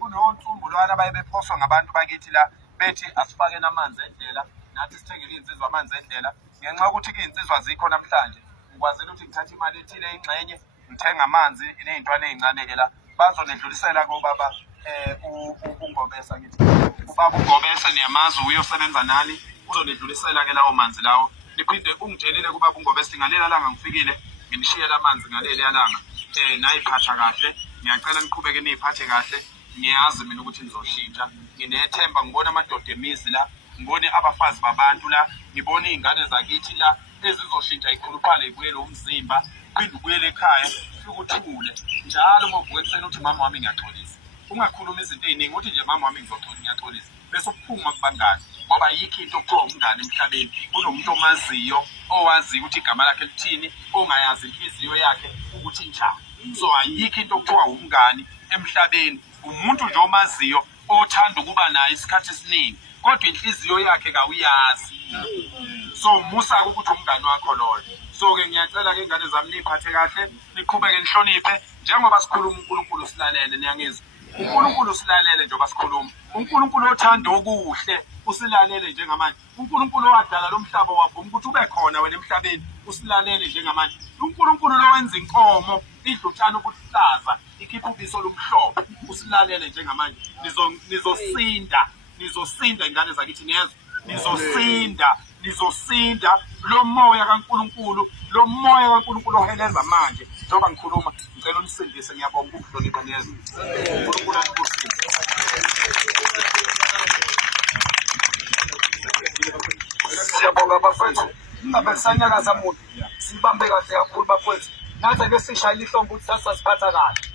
Kunonsumbulwana abaye bephoswa ngabantu bakithi la bethi asifakeni amanzi endlela nathi sithengele iy'nsizwa amanzi endlela ngenxa yokuthi iy'nsizwa azikho namhlanje ngikwazile ukuthi ngithathe imali ethile ingxenye ngithenga amanzi ney'ntwana ey'ncane-ke la bazonedlulisela kobaba uNgobesa ngithi ubaba uNgobesa niyamazi uyosebenza nani uzonedlulisela-ke lawo manzi lawo niphinde ungitshelile kubaba uNgobesa ngalela langa ngifikile nginishiyela amanzi ngaleli yalanga nayiphatha kahle ngiyacela niqhubeke niyiphathe kahle ngiyazi mina ukuthi nizoshintsha nginethemba ngibona amadoda emizi la ngibone abafazi babantu la ngibone iy'ngane zakithi la ezizoshintsha ikhuluphale ibuyele umzimba phinde ubuyele ekhaya ufike uthule njalo uma uvuka ekuseni uthi mama wami ngiyaxolisa ungakhuluma izinto ey'ningi uthi nje mama wami ngiyaxolisa bese uphuma kubangani ngoba yikho into okuthiwa umngane emhlabeni kunomuntu omaziyo owaziyo ukuthi igama lakhe lithini ongayazi inhliziyo yakhe ukuthi njani so ayikho into okuthiwa umngane emhlabeni umuntu nje omaziyo othanda ukuba naye isikhathi esiningi kodwa inhliziyo yakhe kawuyazi so umusa ukuthi umngane wakho loyo so-ke ngiyacela-ke ingane zami niyiphathe kahle niqhubeke nihloniphe njengoba sikhuluma uNkulunkulu silalele niyangizwa uNkulunkulu silalele njengoba sikhuluma uNkulunkulu othanda okuhle usilalele njengamanje uNkulunkulu owadala lo mhlaba wavuma ukuthi ube khona wena emhlabeni usilalele njengamanje uNkulunkulu lowenza inkomo idla utshani obuhlaza ikhipha ubiso lomhlophe usilalele njengamanje nizosinda ingane zakithi niyezwa nizosinda lo moya kaNkulunkulu oheleza manje njengoba ngikhuluma ngicela unisindise ngiyabonga ukuhlonipha niyezwa uNkulunkulu akusindise siyabonga bafethu ingabe kusanyakaza muntu sibambe kahle kakhulu bafethu nathi ake sishayile ihlombe ukuthi sasiphatha kahle